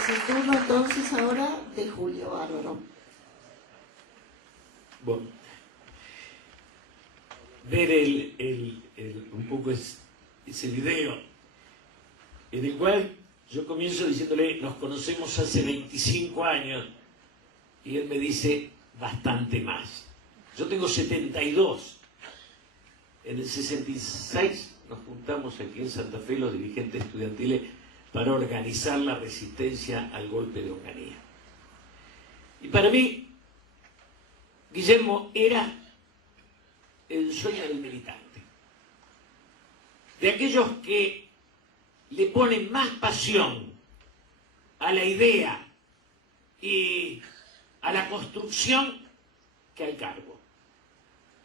Es el turno entonces ahora de Julio, bárbaro. Bueno, ver un poco ese video, en el cual yo comienzo diciéndole, nos conocemos hace 25 años, y él me dice, bastante más. Yo tengo 72. En el 66 nos juntamos aquí en Santa Fe los dirigentes estudiantiles para organizar la resistencia al golpe de Onganía. Y para mí, Guillermo era el sueño del militante, de aquellos que le ponen más pasión a la idea y a la construcción que al cargo.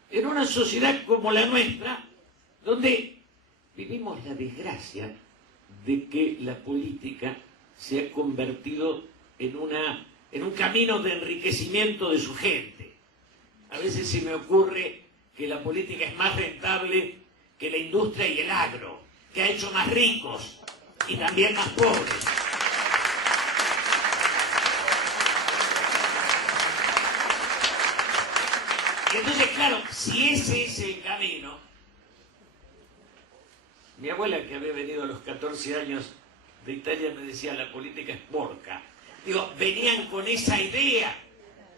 En una sociedad como la nuestra, donde vivimos la desgracia de que la política se ha convertido en un camino de enriquecimiento de su gente. A veces se me ocurre que la política es más rentable que la industria y el agro, que ha hecho más ricos y también más pobres. Y entonces, claro, si ese es el camino, mi abuela, que había venido a los 14 años de Italia, me decía, la política es porca. Digo, venían con esa idea.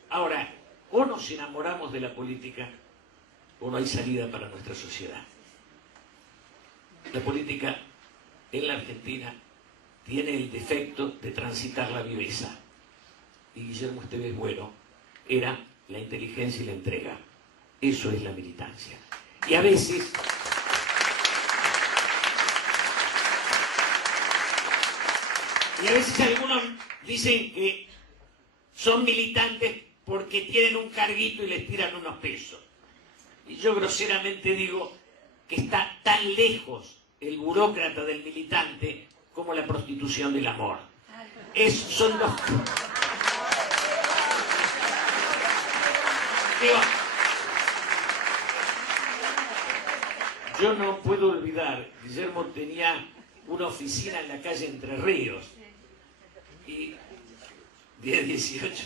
Ahora, o nos enamoramos de la política, o no hay salida para nuestra sociedad. La política en la Argentina tiene el defecto de transitar la viveza. Y Guillermo Esteves Bueno era la inteligencia y la entrega. Eso es la militancia. Y a veces algunos dicen que son militantes porque tienen un carguito y les tiran unos pesos. Y yo groseramente digo que está tan lejos el burócrata del militante como la prostitución del amor. Son los... Digo, yo no puedo olvidar, Guillermo tenía una oficina en la calle Entre Ríos, y 18,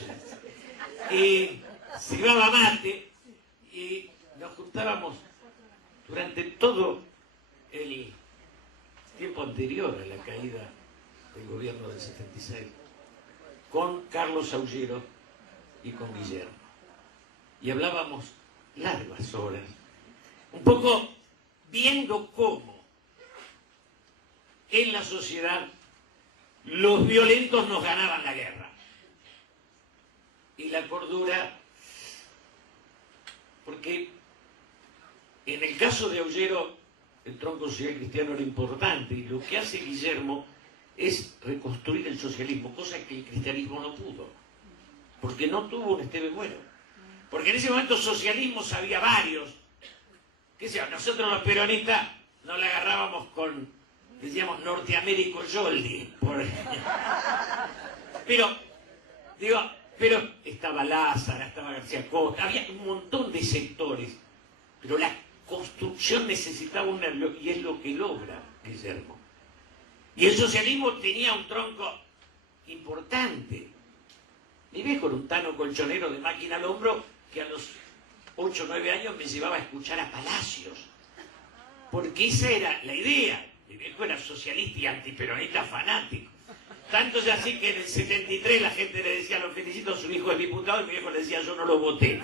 y se llevaba mate, y nos juntábamos durante todo el tiempo anterior a la caída del gobierno del 76, con Carlos Aullero y con Guillermo. Y hablábamos largas horas, un poco viendo cómo en la sociedad los violentos nos ganaban la guerra. Y la cordura, porque en el caso de Aullero el tronco social cristiano era importante, y lo que hace Guillermo es reconstruir el socialismo, cosa que el cristianismo no pudo, porque no tuvo un Esteves Bueno. Porque en ese momento socialismos había varios. ¿Qué sé yo? Nosotros los peronistas no le agarrábamos con, decíamos, Norteamérico Yoldi. Pero estaba Lázara, estaba García Costa, había un montón de sectores. Pero la construcción necesitaba un nervio, y es lo que logra Guillermo. Y el socialismo tenía un tronco importante. Mi viejo era un tano colchonero de máquina al hombro que a los 8 o 9 años me llevaba a escuchar a Palacios. Porque esa era la idea. Mi viejo era socialista y antiperonista fanático. Tanto es así que en el 73 la gente le decía, lo felicito, su hijo es diputado, y mi viejo le decía, yo no lo voté.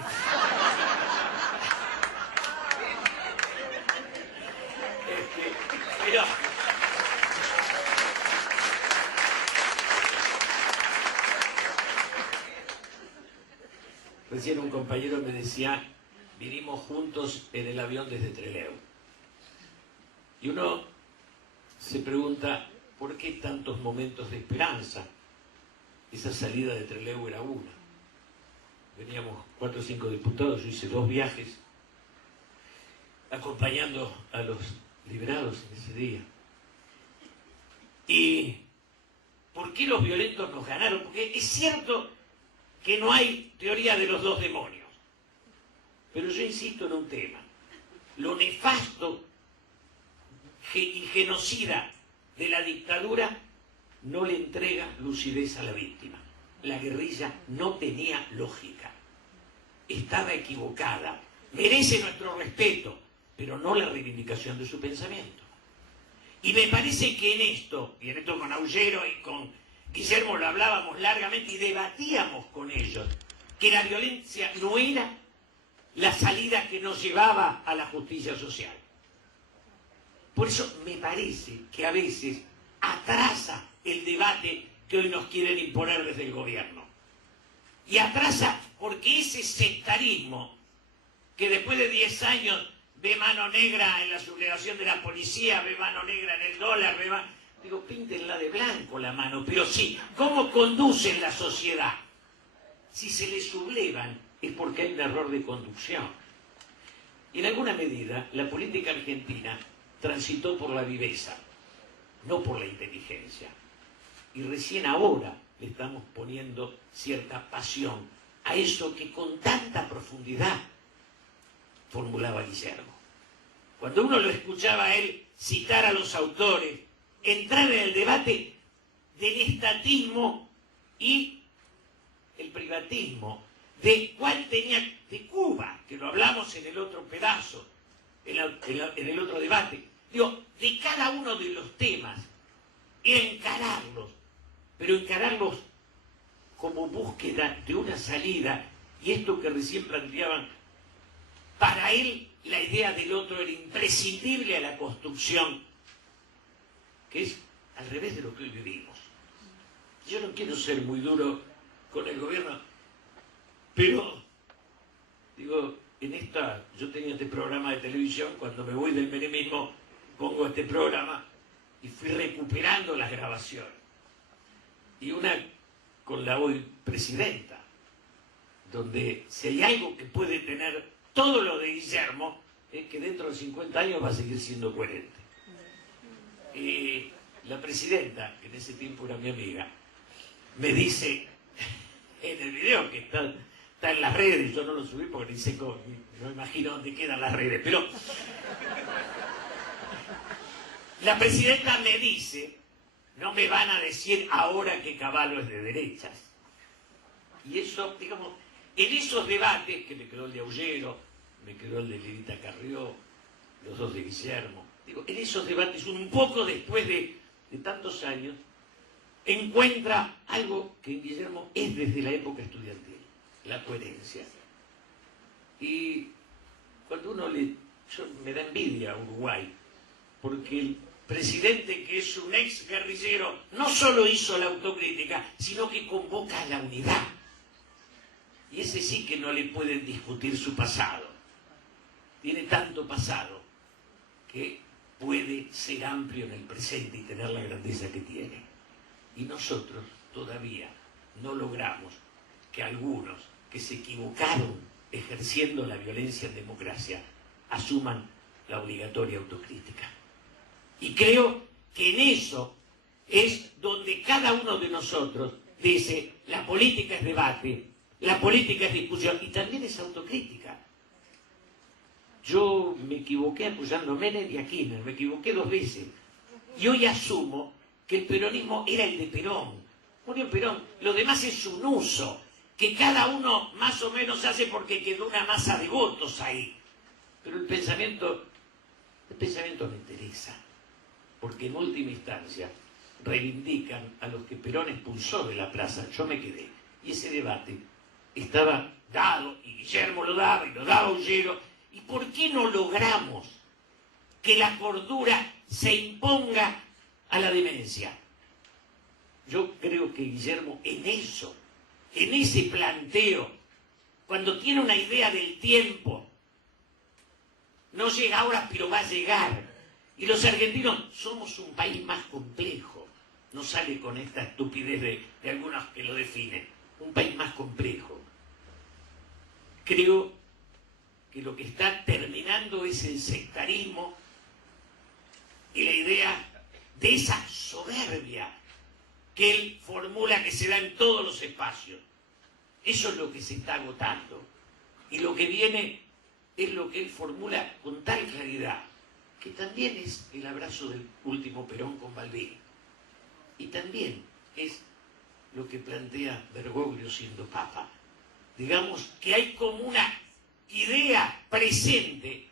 Pero... Recién un compañero me decía, vinimos juntos en el avión desde Trelew. Y uno se pregunta, ¿por qué tantos momentos de esperanza? Esa salida de Trelew era una. Veníamos 4 o 5 diputados, yo hice 2 viajes acompañando a los liberados en ese día. ¿Y por qué los violentos nos ganaron? Porque es cierto que no hay teoría de los 2 demonios. Pero yo insisto en un tema. Lo nefasto y genocida de la dictadura no le entrega lucidez a la víctima. La guerrilla no tenía lógica. Estaba equivocada. Merece nuestro respeto, pero no la reivindicación de su pensamiento. Y me parece que en esto, y en esto con Aullero y con Guillermo lo hablábamos largamente y debatíamos con ellos, que la violencia no era la salida que nos llevaba a la justicia social. Por eso me parece que a veces atrasa el debate que hoy nos quieren imponer desde el gobierno. Y atrasa porque ese sectarismo, que después de 10 años ve mano negra en la sublevación de la policía, ve mano negra en el dólar, digo, píntenla de blanco la mano, pero sí, ¿cómo conducen la sociedad? Si se les sublevan es porque hay un error de conducción. Y en alguna medida, la política argentina transitó por la viveza, no por la inteligencia. Y recién ahora le estamos poniendo cierta pasión a eso que con tanta profundidad formulaba Guillermo. Cuando uno lo escuchaba a él citar a los autores, entrar en el debate del estatismo y el privatismo, de cuál tenía, de Cuba, que lo hablamos en el otro pedazo, en el otro debate, digo, de cada uno de los temas, encararlos, pero encararlos como búsqueda de una salida, y esto que recién planteaban, para él la idea del otro era imprescindible a la construcción, que es al revés de lo que hoy vivimos. Yo no quiero ser muy duro con el gobierno, pero, digo, yo tenía este programa de televisión, cuando me voy del menemismo, pongo este programa, y fui recuperando las grabaciones. Y una con la hoy presidenta, donde si hay algo que puede tener todo lo de Guillermo, es que dentro de 50 años va a seguir siendo coherente. Y la presidenta, que en ese tiempo era mi amiga, me dice, en el video que está en las redes, yo no lo subí porque ni sé cómo, no imagino dónde quedan las redes, pero la presidenta me dice, no me van a decir ahora que Cavallo es de derechas. Y eso, digamos, en esos debates, que me quedó el de Aullero, me quedó el de Lilita Carrió, los dos de Guillermo, digo, en esos debates, un poco después de tantos años, encuentra algo que en Guillermo es desde la época estudiantil, la coherencia. Y cuando me da envidia a Uruguay, porque el presidente, que es un ex guerrillero, no solo hizo la autocrítica, sino que convoca a la unidad. Y ese sí que no le pueden discutir su pasado. Tiene tanto pasado que puede ser amplio en el presente y tener la grandeza que tiene. Y nosotros todavía no logramos que algunos que se equivocaron ejerciendo la violencia en democracia asuman la obligatoria autocrítica. Y creo que en eso es donde cada uno de nosotros dice, la política es debate, la política es discusión y también es autocrítica. Yo me equivoqué apoyando a Menem y a Kirchner, me equivoqué 2 veces. Y hoy asumo que el peronismo era el de Perón. Murió Perón, lo demás es un uso, que cada uno más o menos hace porque quedó una masa de votos ahí. Pero el pensamiento me interesa, porque en última instancia reivindican a los que Perón expulsó de la plaza. Yo me quedé, y ese debate estaba dado, y Guillermo lo daba, y lo daba Aullero. ¿Y por qué no logramos que la cordura se imponga a la demencia? Yo creo que Guillermo en eso, en ese planteo, cuando tiene una idea del tiempo, no llega ahora, pero va a llegar. Y los argentinos somos un país más complejo. No sale con esta estupidez de algunos que lo definen. Un país más complejo. Creo que lo que está terminando es el sectarismo y la idea de esa soberbia que él formula, que se da en todos los espacios. Eso es lo que se está agotando. Y lo que viene es lo que él formula con tal claridad, que también es el abrazo del último Perón con Malvinas. Y también es lo que plantea Bergoglio siendo papa. Digamos que hay como una idea presente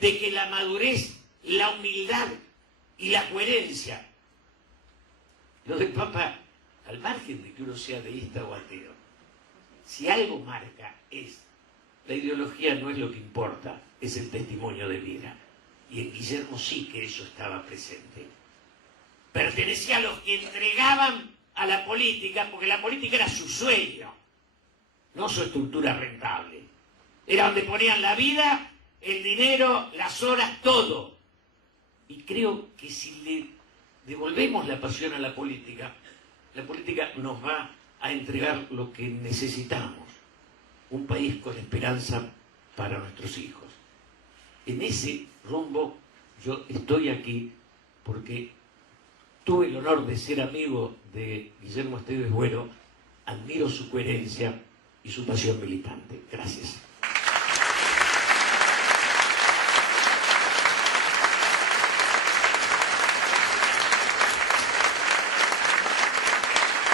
de que la madurez, la humildad y la coherencia, lo del papa, al margen de que uno sea deísta o ateo, si algo marca es, la ideología no es lo que importa, es el testimonio de vida. Y en Guillermo sí que eso estaba presente. Pertenecía a los que entregaban a la política, porque la política era su sueño, no su estructura rentable. Era donde ponían la vida, el dinero, las horas, todo. Y creo que si le devolvemos la pasión a la política nos va a entregar lo que necesitamos, un país con esperanza para nuestros hijos. En ese rumbo yo estoy aquí porque tuve el honor de ser amigo de Guillermo Esteves Güero, admiro su coherencia y su pasión militante. Gracias.